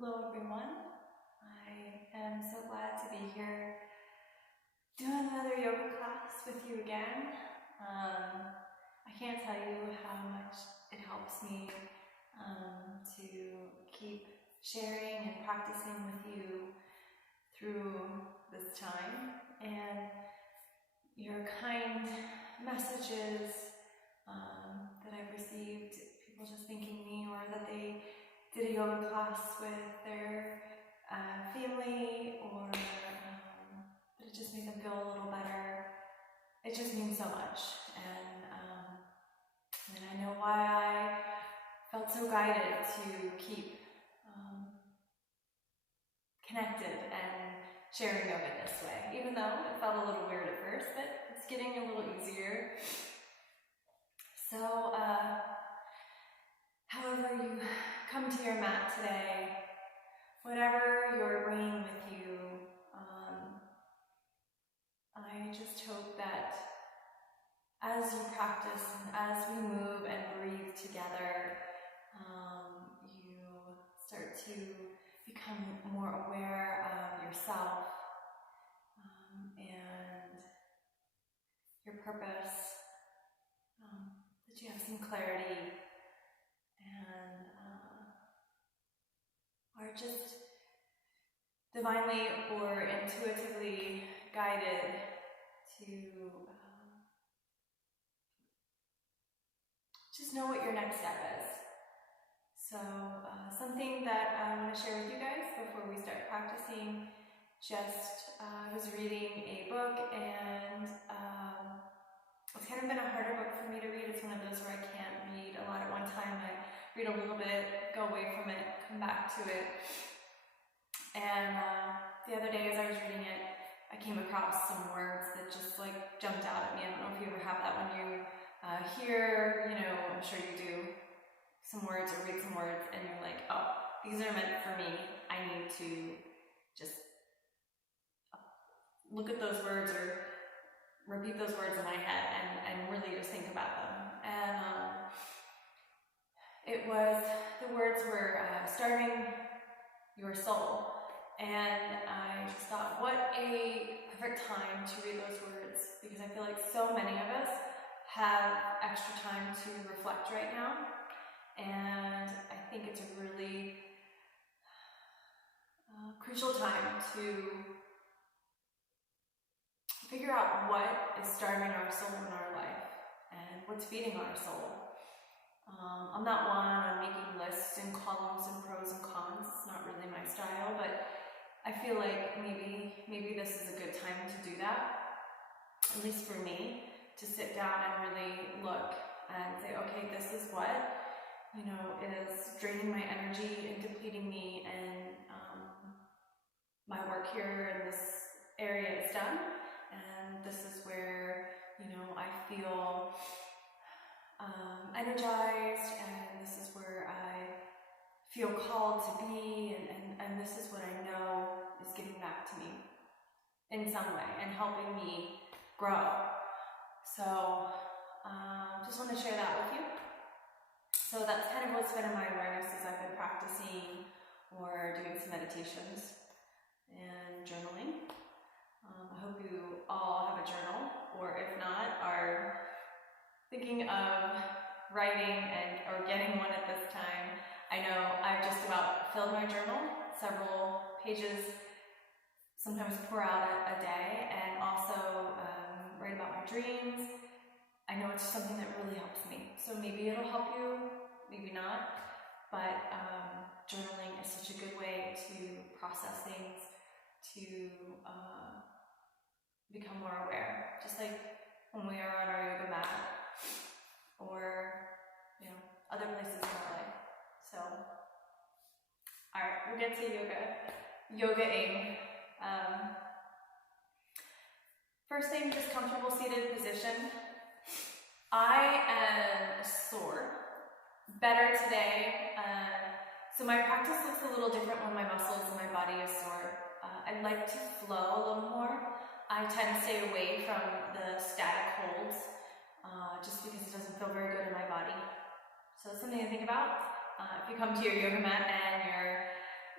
Hello everyone, I am so glad to be here doing another yoga class with you again. I can't tell you how much it helps me to keep sharing and practicing with you through this time, and your kind messages that I've received, people just thanking me or that they did a yoga class with their family, or that it just made them feel a little better. It just means so much, and I know why I felt so guided to keep connected and sharing yoga this way, even though it felt a little weird at first, but it's getting a little easier. So, however you come to your mat today, whatever you're bringing with you, I just hope that as you practice and as we move and breathe together, you start to become more aware of yourself and your purpose, that you have some clarity and are just divinely or intuitively guided to just know what your next step is. So something that I want to share with you guys before we start practicing, I was reading a book, and it's kind of been a harder book for me to read. It's one of those where I can't read a lot at one time. I read a little bit, go away from it, come back to it. And the other day as I was reading it, I came across some words that just like jumped out at me. I don't know if you ever have that when you hear, I'm sure you do, some words or read some words and you're like, oh, these are meant for me. I need to just look at those words or repeat those words in my head and really just think about them. And the words were starving your soul. And I just thought, what a perfect time to read those words, because I feel like so many of us have extra time to reflect right now. And I think it's a really crucial time to figure out what is starving our soul in our life and what's feeding our soul. I'm not one on making lists and columns and pros and cons. It's not really my style, but I feel like maybe this is a good time to do that, at least for me, to sit down and really look and say, okay, this is what is draining my energy and depleting me, and my work here in this area is done, and this is where I feel energized, and this is where I feel called to be, and this is what I know is giving back to me in some way and helping me grow. So just want to share that with you. So that's kind of what's been in my awareness as I've been practicing or doing some meditations and journaling. I hope you all have a journal, or if not, are thinking of writing or getting one at this time. I know I've just about filled my journal, several pages, sometimes pour out a day, and also write about my dreams. I know it's something that really helps me. So maybe it'll help you, maybe not, but journaling is such a good way to process things, to become more aware, just like when we are on our yoga mat or other places in our life. So, all right, we'll get to yoga-ing. First thing, just comfortable seated position. I am sore, better today. So my practice looks a little different when my muscles and my body is sore. I'd like to flow a little more. I tend to stay away from the static holds, just because it doesn't feel very good in my body. So it's something to think about. If you come to your yoga mat and you're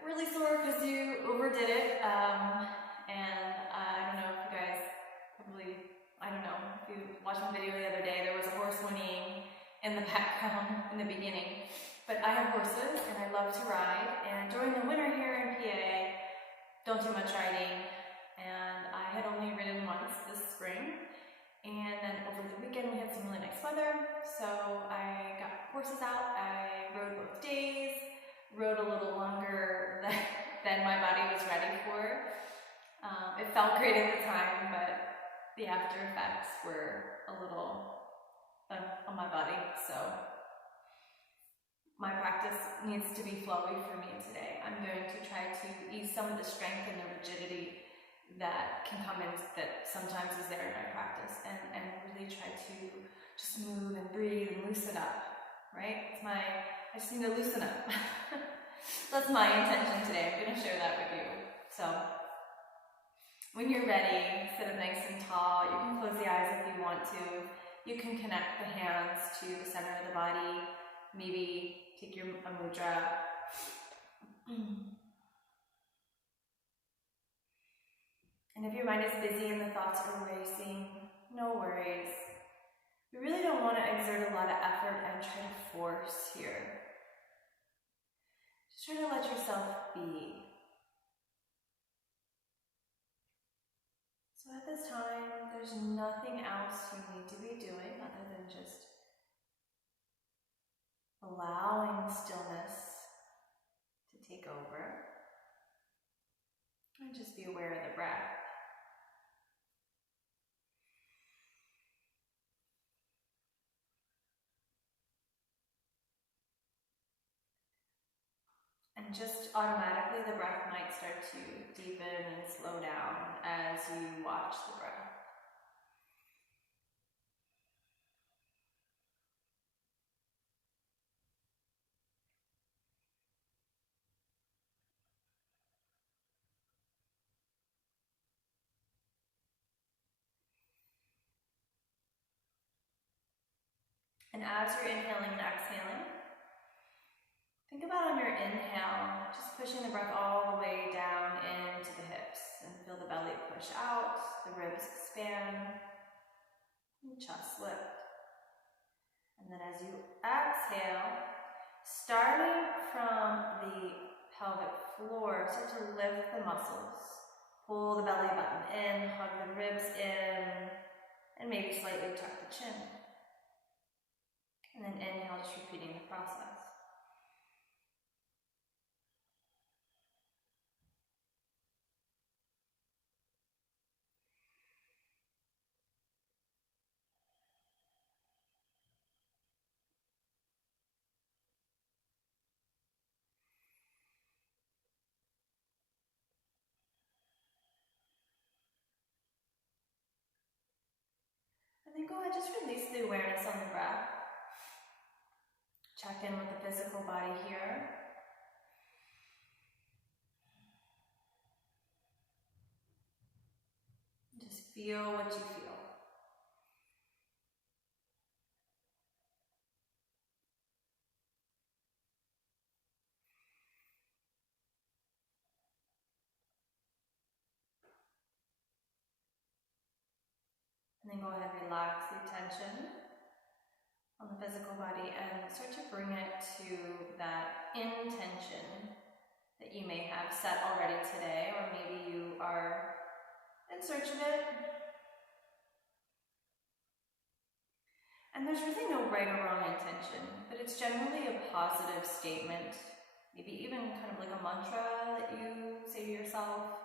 really sore because you overdid it. And I don't know if you guys probably, I don't know, if you watched my video the other day, there was a horse whinnying in the background in the beginning. But I have horses and I love to ride, and during the winter here in PA, don't do much riding, and I had only ridden once this spring, and then over the weekend we had some really nice weather, so I got horses out. I rode both days, rode a little longer than my body was ready for. It felt great at the time, but the after effects were a little on my body, so my practice needs to be flowy for me today. I'm going to try to ease some of the strength and the rigidity that can come in, that sometimes is there in my practice, and really try to just move and breathe and loosen up, right? I just need to loosen up. That's my intention today. I'm going to share that with you. So, when you're ready, sit up nice and tall. You can close the eyes if you want to. You can connect the hands to the center of the body. Maybe take your mudra. And if your mind is busy and the thoughts are racing, no worries. You really don't want to exert a lot of effort and try to force here. Just try to let yourself be. So at this time, there's nothing else you need to be doing other than just allowing stillness to take over, and just be aware of the breath. And just automatically the breath might start to deepen and slow down as you watch the breath. And as you're inhaling and exhaling, think about on your inhale, just pushing the breath all the way down into the hips, and feel the belly push out, the ribs expand, and chest lift. And then as you exhale, starting from the pelvic floor, start to lift the muscles. Pull the belly button in, hug the ribs in, and maybe slightly tuck the chin. And then inhale, just repeating the process. And then go ahead, just release the awareness on the breath. Check in with the physical body here. Just feel what you feel. And then go ahead and relax the tension on the physical body and start to bring it to that intention that you may have set already today, or maybe you are in search of it. And there's really no right or wrong intention, but it's generally a positive statement, maybe even kind of like a mantra that you say to yourself.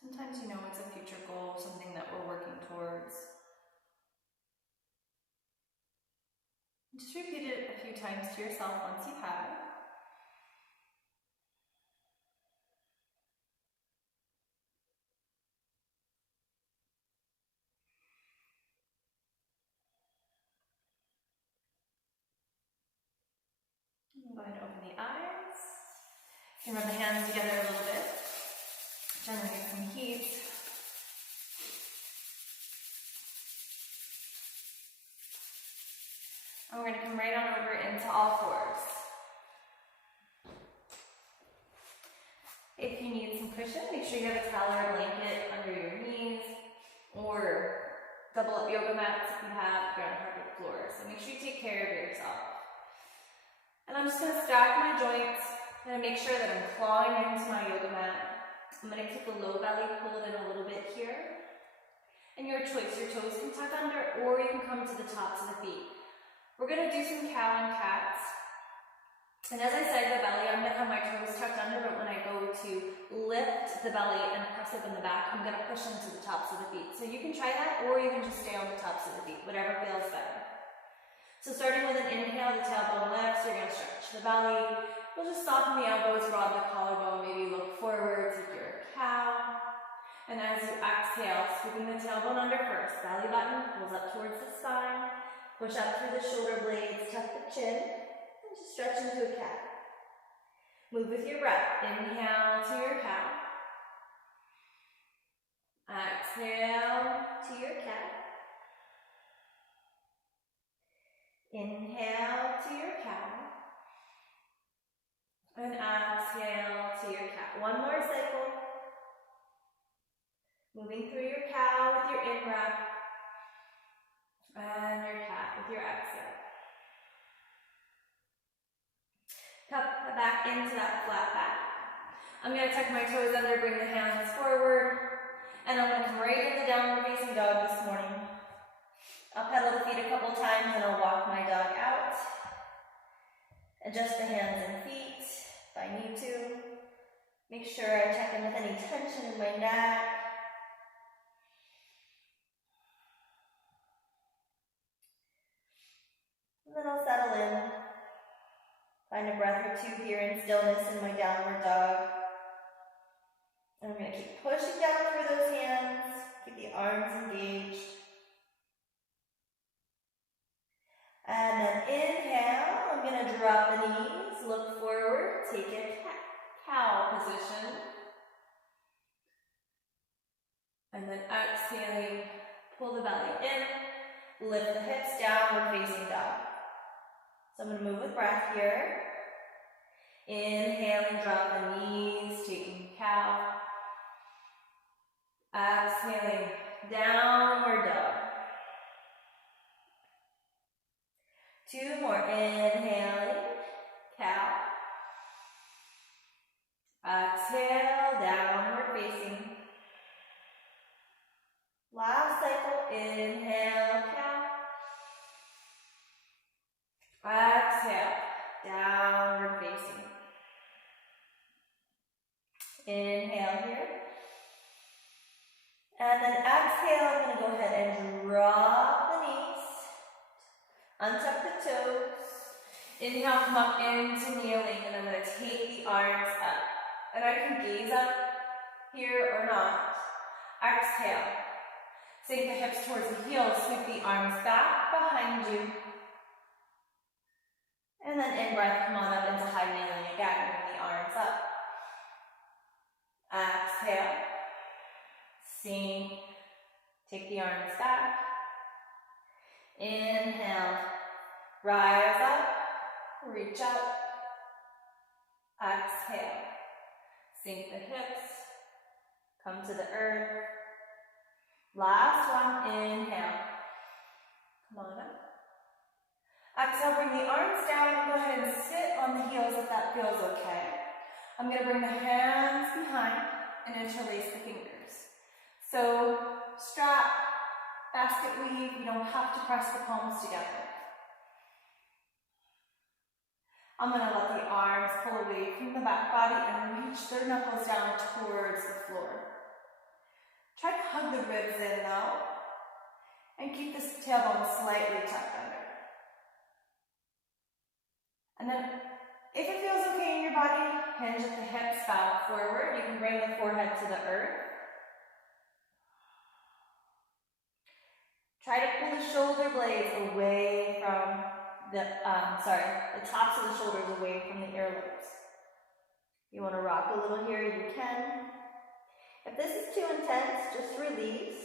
Sometimes you know it's a future goal, something that we're working towards. Just repeat it a few times to yourself once you've had it. Go ahead and open the eyes. You can rub the hands together a little bit. Generate some heat. And we're going to come right on over into all fours. position, make sure you have a towel or a blanket under your knees, or double up yoga mats if you have, if you're on a hardwood floor. So make sure you take care of yourself. And I'm just going to stack my joints. I'm going to make sure that I'm clawing into my yoga mat. I'm going to keep the low belly pulled in a little bit here. And your choice, your toes can tuck under, or you can come to the tops of the feet. We're going to do some cow and cats. And as I said, the belly, I'm going to have my toes tucked under, but when I go to lift the belly and press open the back, I'm going to push into the tops of the feet. So you can try that, or you can just stay on the tops of the feet, whatever feels better. So starting with an inhale, the tailbone lifts, you're going to stretch the belly. We'll just soften the elbows, broaden the collarbone, maybe look forward, take your cow. And as you exhale, scooping the tailbone under first, belly button pulls up towards the spine, push up through the shoulder blades, tuck the chin, and just stretch into a cat. Move with your breath. Inhale to your cow. Exhale to your cat. Inhale to your cow. And exhale to your cat. One more cycle. Moving through your cow with your in-breath, and your cat with your exhale. Tuck back into that flat back. I'm going to tuck my toes under, bring the hands forward, and I'm going to come right into downward facing dog this morning. I'll pedal the feet a couple times and I'll walk my dog out. Adjust the hands and feet if I need to. Make sure I check in with any tension in my neck. And then I'll settle in. Find a breath or two here in stillness in my downward dog. And I'm going to keep pushing down through those hands. Keep the arms engaged. And then inhale, I'm going to drop the knees, look forward, take a cow position. And then exhaling, pull the belly in, lift the hips, downward facing dog. So I'm going to move with breath here. Inhaling, drop the knees, taking cow. Exhaling, downward dog. Two more. Inhaling, cow. Exhale, downward facing. Last cycle. Inhale, cow. Exhale, downward facing. Inhale here. And then exhale, I'm going to go ahead and drop the knees. Untuck the toes. Inhale, come up into kneeling, and I'm going to take the arms up. And I can gaze up here or not. Exhale. Sink the hips towards the heels. Sweep the arms back behind you. And then in breath, come on up into high kneeling again. Bring the arms up. Exhale. Sink. Take the arms back. Inhale. Rise up. Reach up. Exhale. Sink the hips. Come to the earth. Last one. Inhale. Come on up. Exhale, bring the arms down and go ahead and sit on the heels if that feels okay. I'm going to bring the hands behind and interlace the fingers. So strap, basket weave, you don't have to press the palms together. I'm going to let the arms pull away from the back body and reach their knuckles down towards the floor. Try to hug the ribs in though, and keep this tailbone slightly tucked under. And then, if it feels okay in your body, hinge at the hips, bow forward. You can bring the forehead to the earth. Try to pull the shoulder blades away from the tops of the shoulders away from the earlobes. If you want to rock a little here, you can. If this is too intense, just release.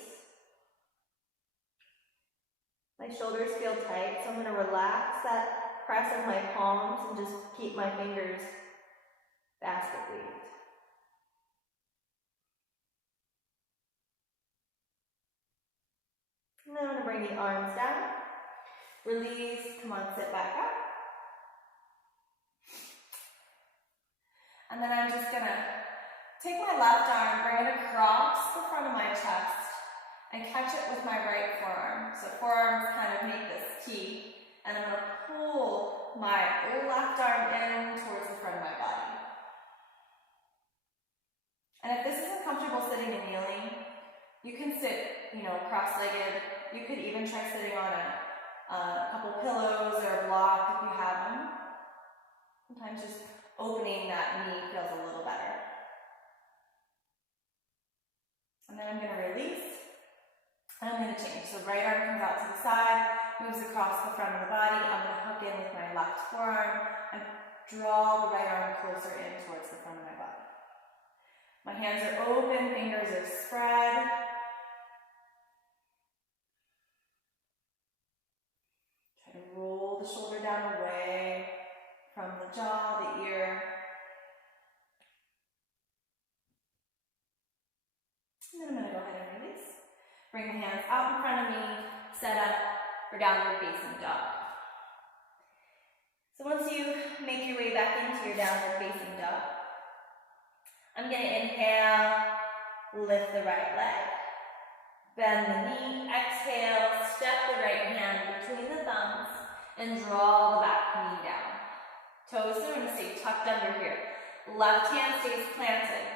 My shoulders feel tight, so I'm going to relax that press in my palms and just keep my fingers basket weaved. And then I'm going to bring the arms down. Release. Come on, sit back up. And then I'm just going to take my left arm, bring it across the front of my chest, and catch it with my right forearm. So forearms kind of make this T, and I'm going to pull my left arm in towards the front of my body. And if this isn't comfortable sitting and kneeling, you can sit, cross-legged. You could even try sitting on a couple pillows or a block if you have them. Sometimes just opening that knee feels a little better. And then I'm going to release. And I'm going to change. So right arm comes out to the side, moves across the front of the body. I'm going to hook in with my left forearm and draw the right arm closer in towards the front of my body. My hands are open, fingers are spread. Try to roll the shoulder down away from the jaw, the ear. And then I'm going to go ahead and release. Bring the hands out in front of me, set up for downward facing dog. So once you make your way back into your downward facing dog, I'm going to inhale, lift the right leg, bend the knee, exhale, step the right hand between the thumbs, and draw the back knee down. Toes are going to stay tucked under here. Left hand stays planted.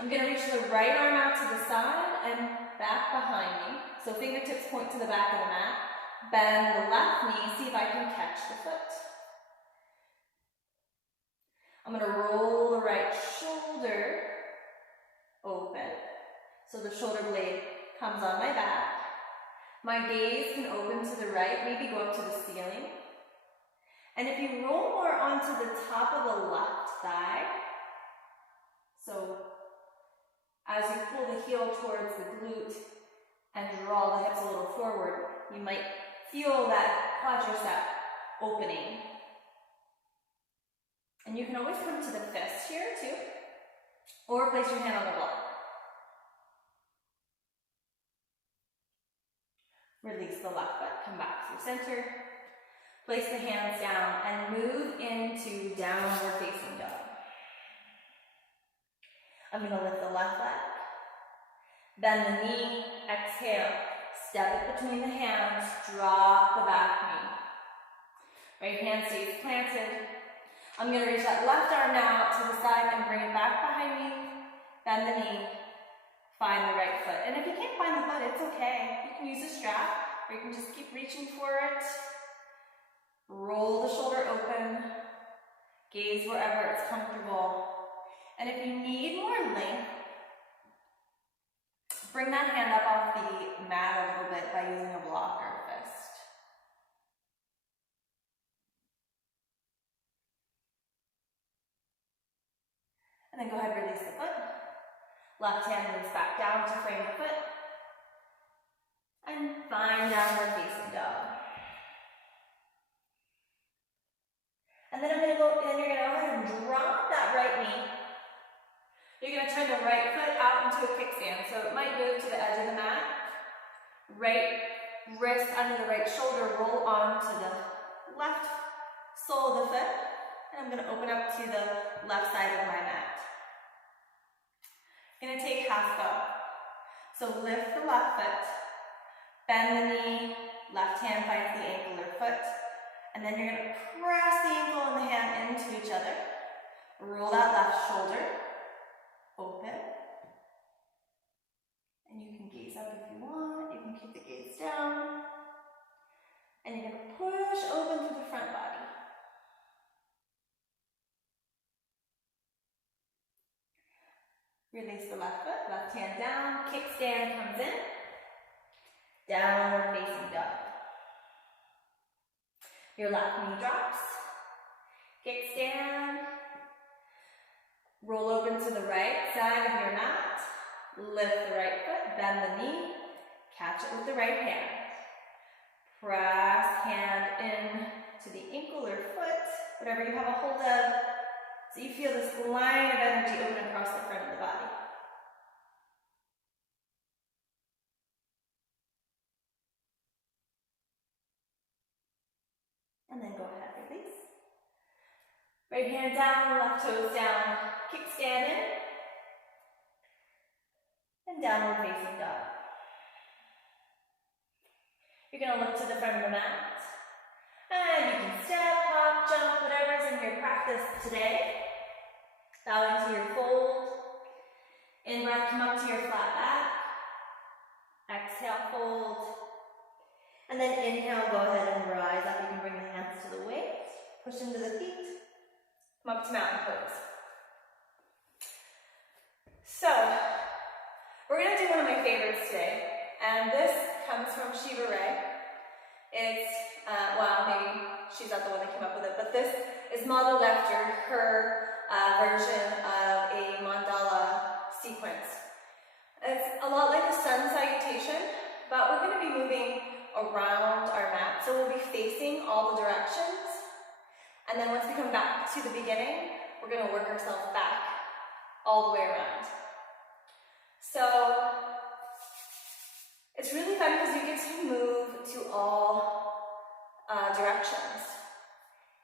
I'm going to reach the right arm out to the side and back behind me. So fingertips point to the back of the mat. Bend the left knee, see if I can catch the foot. I'm going to roll the right shoulder open. So the shoulder blade comes on my back. My gaze can open to the right, maybe go up to the ceiling. And if you roll more onto the top of the left thigh, so as you pull the heel towards the glute and draw the hips a little forward, you might feel that quadricep opening. And you can always come to the fist here too, or place your hand on the block. Release the left foot, come back to center. Place the hands down and move into downward facing dog. I'm going to lift the left leg, bend the knee, exhale, step it between the hands, drop the back knee. Right hand stays planted. I'm going to reach that left arm now out to the side and bring it back behind me, bend the knee, find the right foot. And if you can't find the foot, it's okay. You can use a strap, or you can just keep reaching for it. Roll the shoulder open, gaze wherever it's comfortable. And if you need more length, bring that hand up off the mat a little bit by using a block or a fist. And then go ahead and release the foot. Left hand moves back down to frame the foot. And find downward facing dog. And then you're going to go ahead and drop that right knee. You're going to turn the right foot out into a kickstand. So it might move to the edge of the mat. Right wrist under the right shoulder, roll onto the left sole of the foot. And I'm going to open up to the left side of my mat. I'm going to take half bow. So lift the left foot, bend the knee, left hand finds the ankle or foot. And then you're going to press the ankle and the hand into each other. Roll that left shoulder open. And you can gaze up if you want. You can keep the gaze down. And you're going to push open through the front body. Release the left foot, left hand down. Kickstand comes in. Downward facing dog. Your left knee drops, kickstand, roll open to the right side of your mat, lift the right foot, bend the knee, catch it with the right hand. Press hand in to the ankle or foot, whatever you have a hold of, so you feel this line of energy open across the front of the body. Right hand down, left toes down. Kickstand in. And downward facing dog. You're going to look to the front of the mat. And you can step, hop, jump, whatever's in your practice today. Bow into your fold. In breath, come up to your flat back. Exhale, fold. And then inhale, go ahead and rise up. You can bring the hands to the waist. Push into the feet. Come up to mountain pose. So, we're going to do one of my favorites today. And this comes from Shiva Ray. It's, well, maybe she's not the one that came up with it, but this is modeled after her version of a mandala sequence. It's a lot like a sun salutation, but we're going to be moving around our mat. So we'll be facing all the directions. And then once we come back to the beginning, we're going to work ourselves back all the way around. So it's really fun because you get to move to all directions.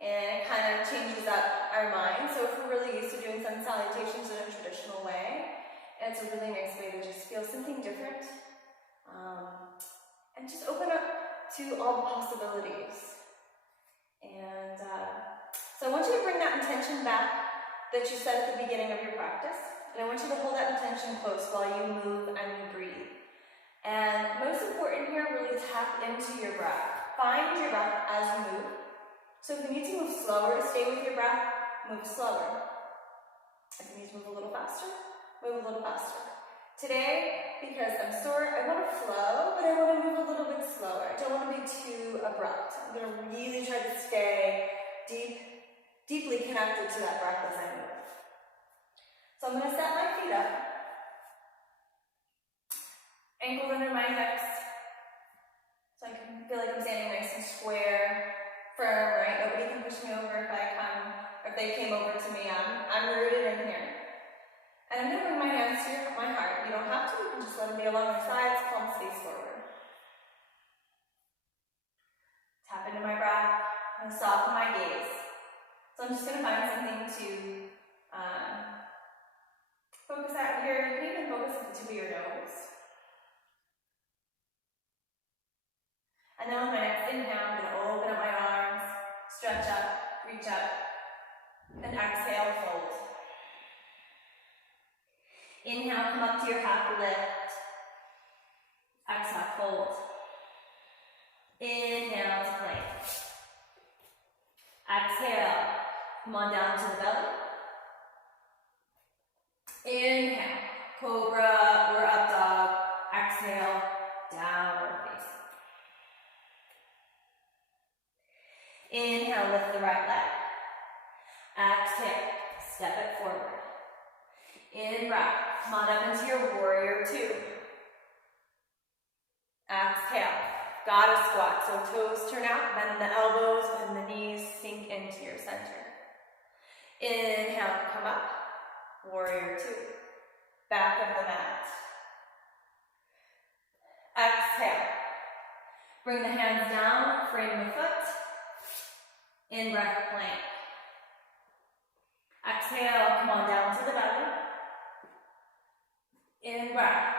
And it kind of changes up our mind. So if we're really used to doing sun salutations in a traditional way, it's a really nice way to just feel something different. And just open up to all the possibilities. And so I want you to bring that intention back that you set at the beginning of your practice. And I want you to hold that intention close while you move and you breathe. And most important here, really tap into your breath. Find your breath as you move. So if you need to move slower to stay with your breath, move slower. If you need to move a little faster, move a little faster. Today, because I'm sore, I want to flow, but I want to move a little bit slower. I don't want to be too abrupt. I'm going to really try to stay deeply connected to that breath as I move. So I'm going to set my feet up. Ankles under my hips. So I can feel like I'm standing nice and square, firm, right? Nobody can push me over if I come, or if they came over to me. I'm rooted in here. And I'm going to bring my hands to my heart. You don't have to, you can just let them be along my sides, palms face forward. Tap into my breath and soften my gaze. So I'm just going to find something to focus out here. You can even focus at the tip of your nose. And then with my next inhale, I'm going to open up my arms, stretch up, reach up, and exhale, fold. Inhale, come up to your half lift. Exhale, fold. Inhale to plank. Exhale, come on down to the belly. Inhale, cobra or up dog. Exhale, downward facing. Inhale, lift the right leg. Exhale, step it forward. In breath, come on up into your warrior two. Exhale, goddess squat. So toes turn out, bend the elbows, bend the knees, sink into your center. Inhale, come up. Warrior two. Back of the mat. Exhale. Bring the hands down, frame the foot. In breath, plank. Exhale, come on down to the belly. In breath,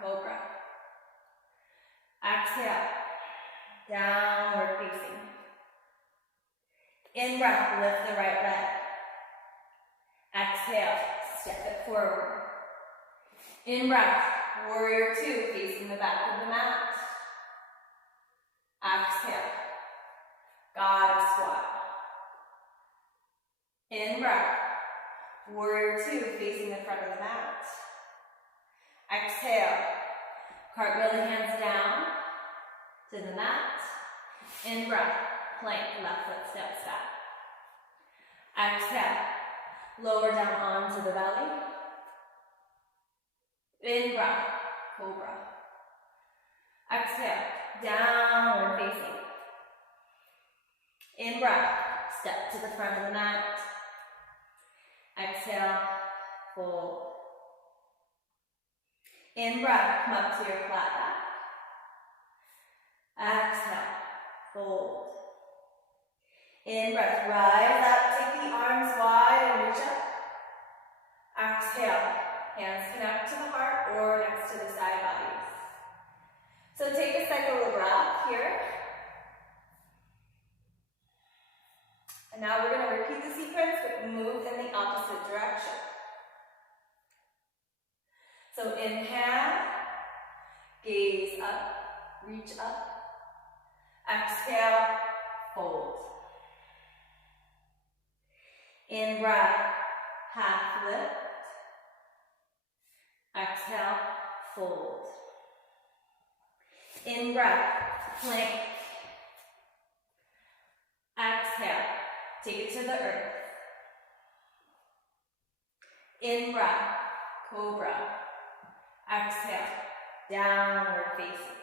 cobra. Exhale, downward facing. In breath, lift the right leg. Exhale, step it forward. In breath, warrior two, facing the back of the mat. Exhale, goddess squat. In breath, warrior two, facing the front of the mat. Exhale, cartwheel the hands down to the mat. In breath, plank, left foot steps back. Exhale, lower down onto the belly. In breath, cobra. Exhale, downward facing. In breath, step to the front of the mat. Exhale, fold. In breath, come up to your flat back. Exhale, fold. In breath, rise up, take the arms Hands connect to the heart or next to the side bodies. So take a cycle of breath here. And now we're going to repeat the sequence, but move in the opposite direction. So inhale, gaze up, reach up. Exhale, fold. In breath, half lift. Exhale, fold. In breath, plank. Exhale, take it to the earth. In breath, cobra. Exhale, downward facing.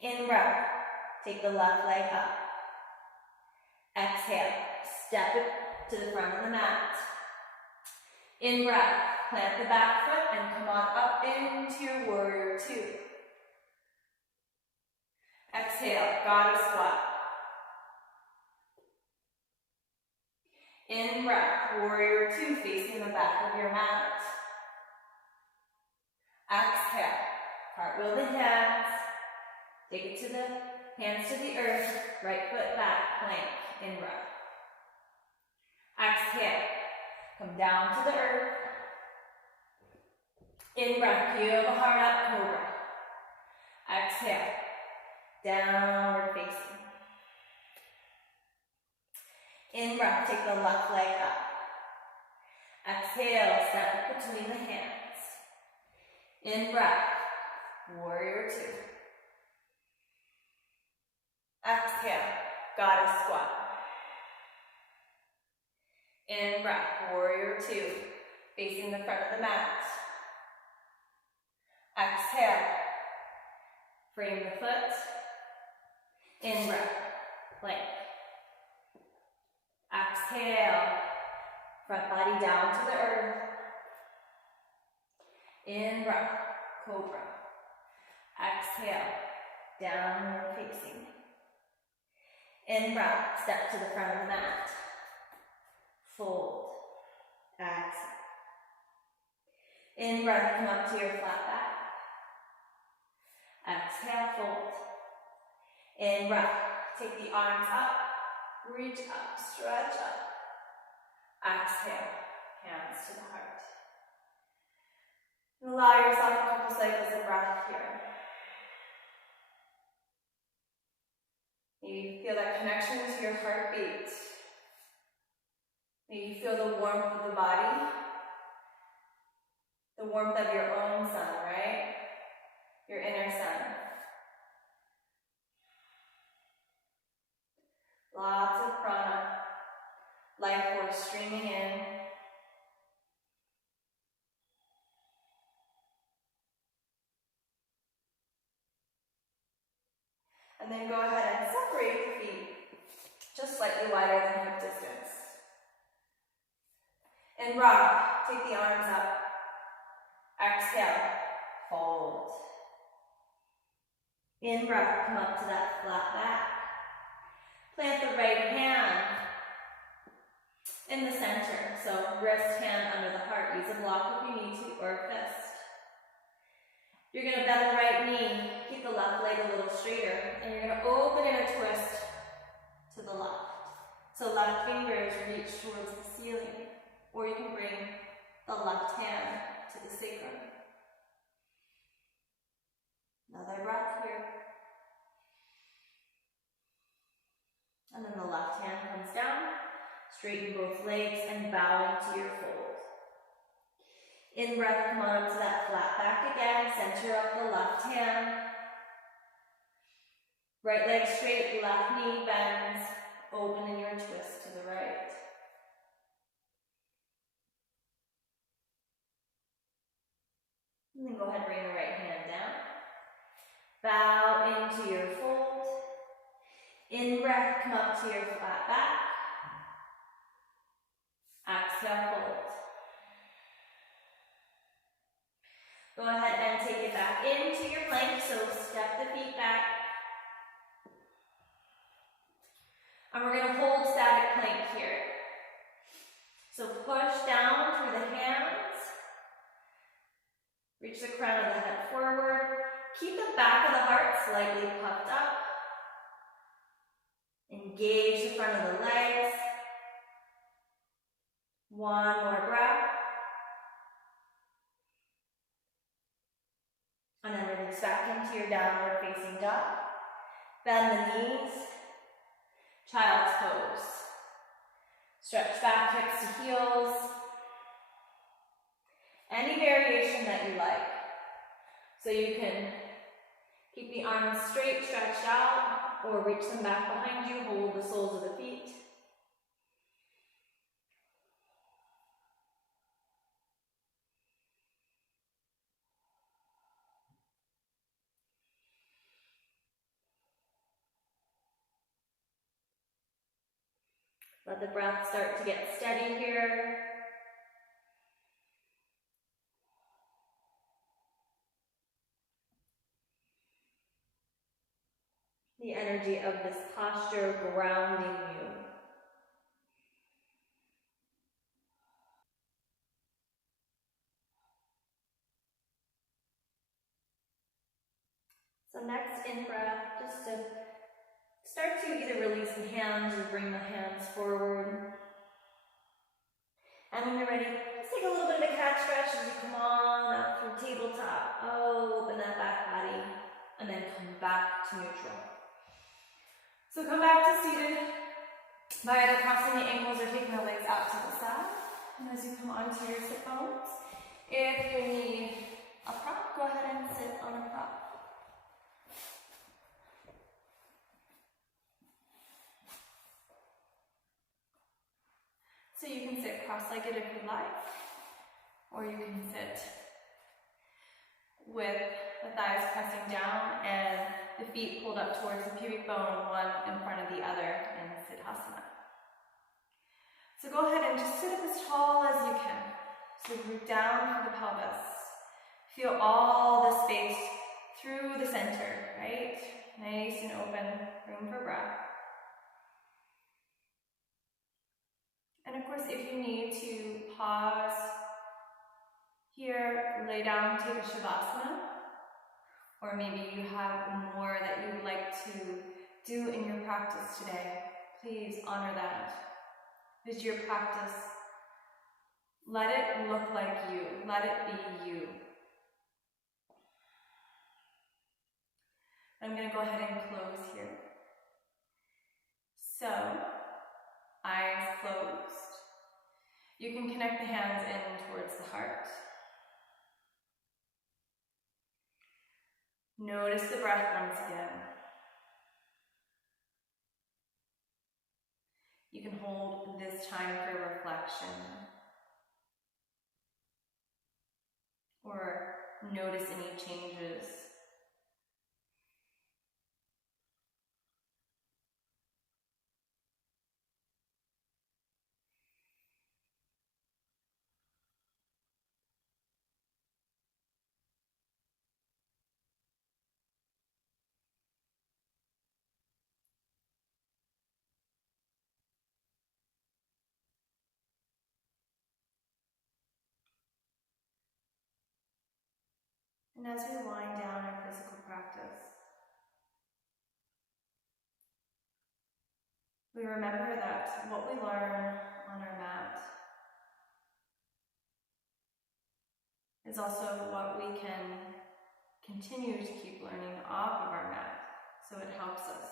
In breath, take the left leg up. Exhale, step it to the front of the mat. In breath, plant the back foot and come on up into your warrior two. Exhale, goddess squat. In breath, warrior two, facing the back of your mat. Exhale, cartwheel the hands. Take it to the hands to the earth, right foot back, plank, in breath. Exhale, come down to the earth. In breath, peel the heart up, cobra. Exhale, downward facing. In breath, take the left leg up. Exhale, step between the hands. In breath, warrior two. Exhale, goddess squat. In breath, warrior two, facing the front of the mat. Exhale, frame the foot. In breath, plank. Exhale, front body down to the earth. In breath, cobra. Exhale, downward facing. In breath, step to the front of the mat. Fold. Exhale. In breath, come up to your flat back. Exhale, fold. In breath, take the arms up, reach up, stretch up. Exhale, hands to the heart. And allow yourself a couple cycles of breath here. Maybe feel that connection to your heartbeat. Maybe feel the warmth of the body. The warmth of your own sun, right? Your inner sun. Lots of prana, life force streaming in. And then go ahead and separate the feet just slightly wider than hip distance. In rock, take the arms up. Exhale, fold. In breath, come up to that flat back. Plant the right hand in the center. So wrist hand under the heart. Use a block if you need to, or a fist. You're going to bend the right knee, keep the left leg a little straighter, and you're going to open in a twist to the left. So left fingers reach towards the ceiling, or you can bring the left hand to the sacrum. Another breath here. And then the left hand comes down, straighten both legs and bow into your fold. In breath, come on up to that flat back again, center up the left hand. Right leg straight, left knee bends, open in your twist to the right. And then go ahead and bring the right hand down. Bow into your fold. In breath, come up to your flat back. Exhale, fold. Go ahead and take it back into your plank, so step the feet back. And we're going to hold static plank here. So push down through the the crown of the head forward. Keep the back of the heart slightly puffed up. Engage the front of the legs. One more breath. And then release back into your downward facing dog. Bend the knees. Child's pose. Stretch back hips to heels. Any variation that you like. So you can keep the arms straight, stretched out, or reach them back behind you, hold the soles of the feet. Let the breath start to get steady here. The energy of this posture grounding you. So next in-breath, just to start to either release the hands or bring the hands forward. And when you're ready, just take a little bit of a cat stretch as you come on up through tabletop. Oh, open that back body, and then come back to neutral. So come back to seated by either crossing the ankles or taking the legs out to the side. And as you come onto your sit bones, if you need a prop, go ahead and sit on a prop. So you can sit cross-legged if you'd like, or you can sit with the thighs pressing down and the feet pulled up towards the pubic bone, one in front of the other in Siddhasana. So go ahead and just sit up as tall as you can. So root down through the pelvis. Feel all the space through the center, right? Nice and open, room for breath. And of course, if you need to pause here, lay down, take a Shavasana, or maybe you have more that you would like to do in your practice today, please honor that. It's your practice. Let it look like you. Let it be you. I'm going to go ahead and close here. So, eyes closed. You can connect the hands in towards the heart. Notice the breath once again. You can hold this time for reflection. Or notice any changes. And as we wind down our physical practice, we remember that what we learn on our mat is also what we can continue to keep learning off of our mat, so it helps us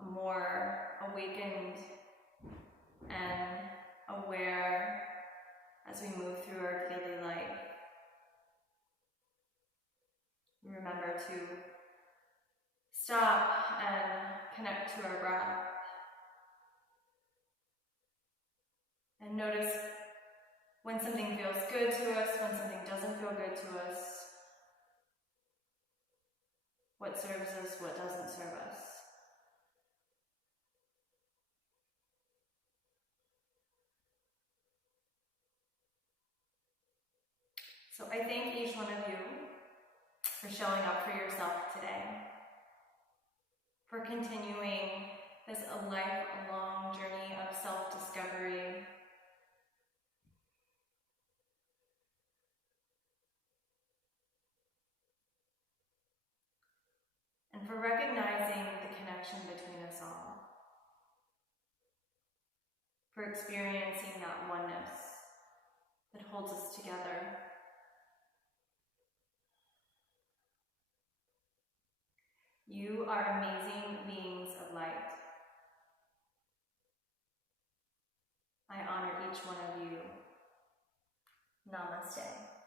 a more awakened and aware as we move through our daily life. Remember to stop and connect to our breath. And notice when something feels good to us, when something doesn't feel good to us. What serves us, what doesn't serve us. So I thank each one of you for showing up for yourself today, for continuing this a lifelong journey of self-discovery, for recognizing the connection between us all, for experiencing that oneness that holds us together. You are amazing beings of light. I honor each one of you. Namaste.